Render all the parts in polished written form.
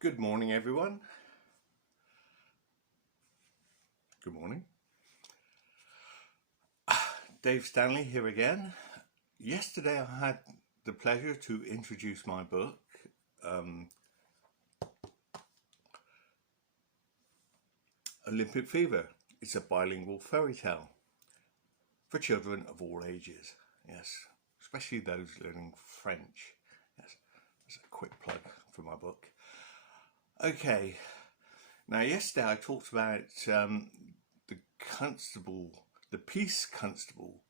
Good morning, everyone. Good morning. Dave Stanley here again. Yesterday I had the pleasure to introduce my book, Olympic Fever. It's a bilingual fairy tale for children of all ages. Yes, especially those learning French. Yes, that's a quick plug for my book. Okay, now yesterday I talked about the Constable, the Peace Constable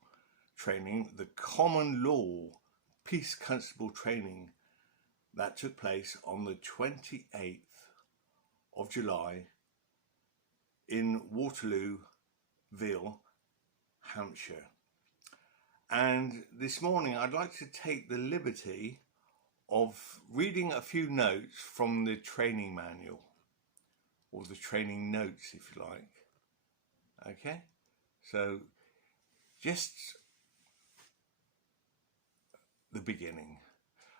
training, the common law Peace Constable training that took place on the 28th of July in Waterlooville, Hampshire. And this morning I'd like to take the liberty of reading a few notes from the training manual, or the training notes if you like. Okay, so just the beginning.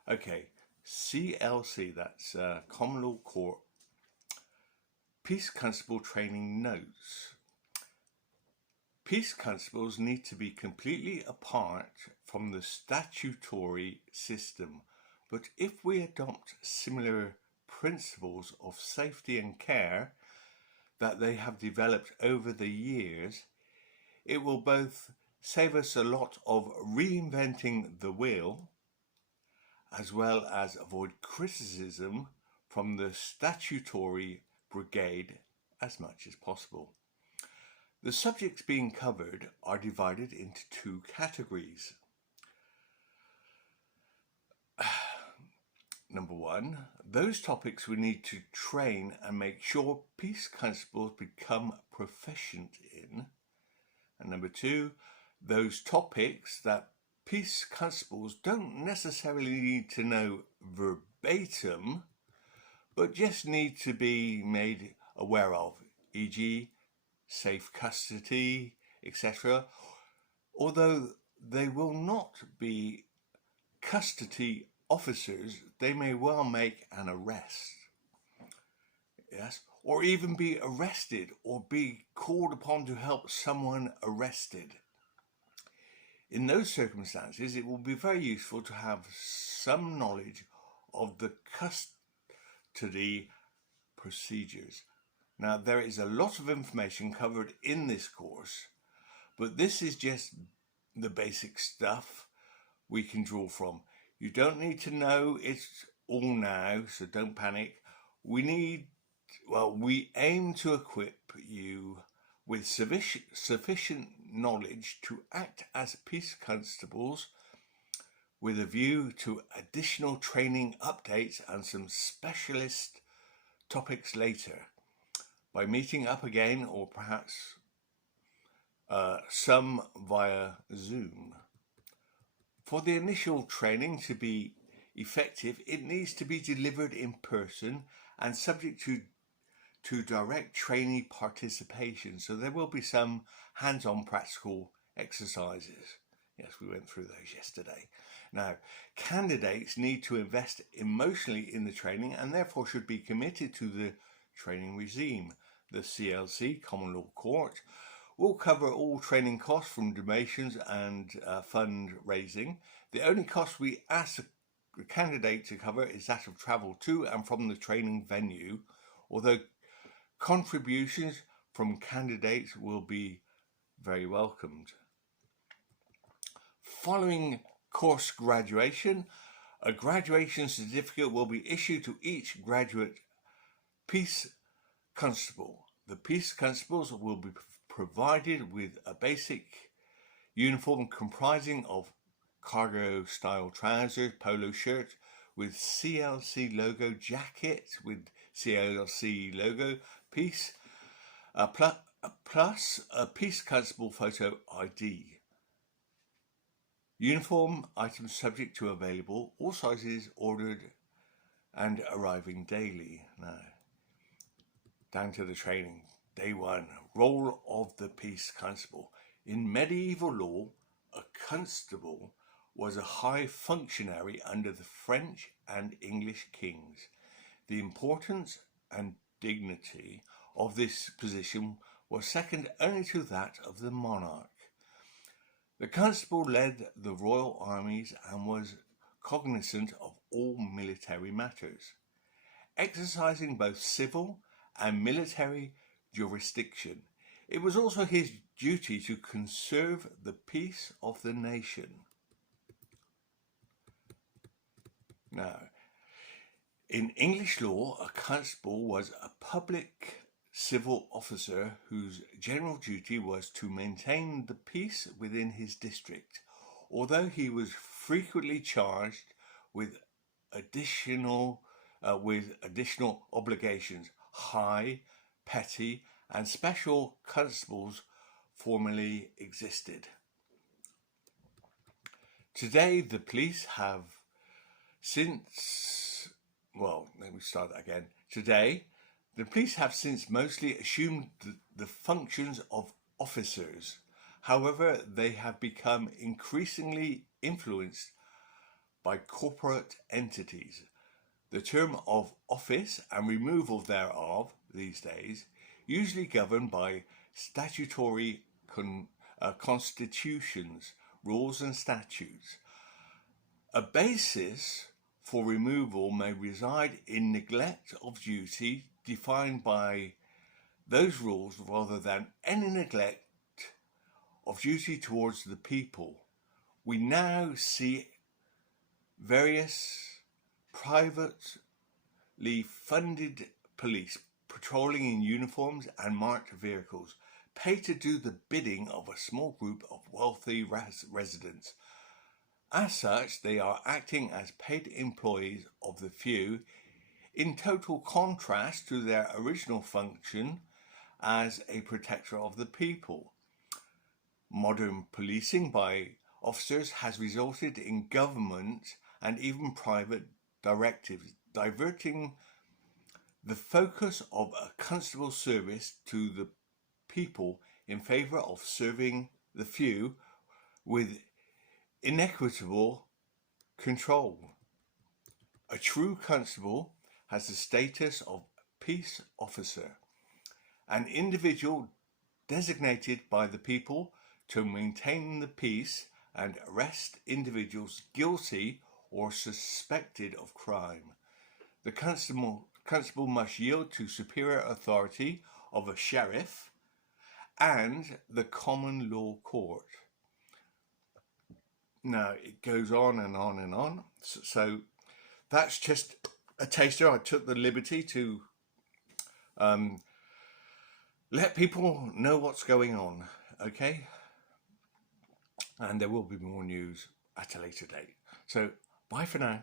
Okay, CLC, that's Common Law Court Peace Constable Training Notes. Peace constables need to be completely apart from the statutory system, but if we adopt similar principles of safety and care that they have developed over the years, it will both save us a lot of reinventing the wheel, as well as avoid criticism from the statutory brigade as much as possible. The subjects being covered are divided into two categories. Number one, those topics we need to train and make sure peace constables become proficient in. And number two, those topics that peace constables don't necessarily need to know verbatim, but just need to be made aware of, e.g. safe custody, etc. Although they will not be custody officers, they may well make an arrest. Yes, or even be arrested or be called upon to help someone arrested. In those circumstances, it will be very useful to have some knowledge of the custody procedures. Now, there is a lot of information covered in this course, but this is just the basic stuff we can draw from. You don't need to know it all now, so don't panic. We aim to equip you with sufficient knowledge to act as peace constables, with a view to additional training updates and some specialist topics later, by meeting up again, or perhaps some via Zoom. For the initial training to be effective, it needs to be delivered in person and subject to direct trainee participation. So there will be some hands-on practical exercises. Yes, we went through those yesterday. Now, candidates need to invest emotionally in the training and therefore should be committed to the training regime. The CLC, Common Law Court, will cover all training costs from donations and fundraising. The only cost we ask the candidate to cover is that of travel to and from the training venue, although contributions from candidates will be very welcomed. Following course graduation, a graduation certificate will be issued to each graduate peace constable. The peace constables will be provided with a basic uniform comprising of cargo style trousers, polo shirt with CLC logo, jacket with CLC logo, peace, plus a peace constable photo ID. Uniform items subject to available, all sizes ordered and arriving daily. Now, down to the training. Day one, role of the peace constable. In medieval law, a constable was a high functionary under the French and English kings. The importance and dignity of this position was second only to that of the monarch. The constable led the royal armies and was cognizant of all military matters, exercising both civil and military jurisdiction. It was also his duty to conserve the peace of the nation. Now, in English law, a constable was a public civil officer whose general duty was to maintain the peace within his district, although he was frequently charged with additional obligations. High, petty, and special constables formerly existed. Today, the police have Today, the police have since mostly assumed the functions of officers. However, they have become increasingly influenced by corporate entities. The term of office and removal thereof these days usually governed by statutory constitutions, rules and statutes. A basis for removal may reside in neglect of duty defined by those rules rather than any neglect of duty towards the people. We now see various privately funded police patrolling in uniforms and marked vehicles, paid to do the bidding of a small group of wealthy residents. As such, they are acting as paid employees of the few, in total contrast to their original function as a protector of the people. Modern policing by officers has resulted in government and even private directives diverting the focus of a constable service to the people in favour of serving the few with inequitable control. A true constable has the status of peace officer, an individual designated by the people to maintain the peace and arrest individuals guilty or suspected of crime. The constable must yield to superior authority of a sheriff and the common law court. Now, it goes on and on and on. So that's just a taster. I took the liberty to let people know what's going on, okay? And there will be more news at a later date. So bye for now.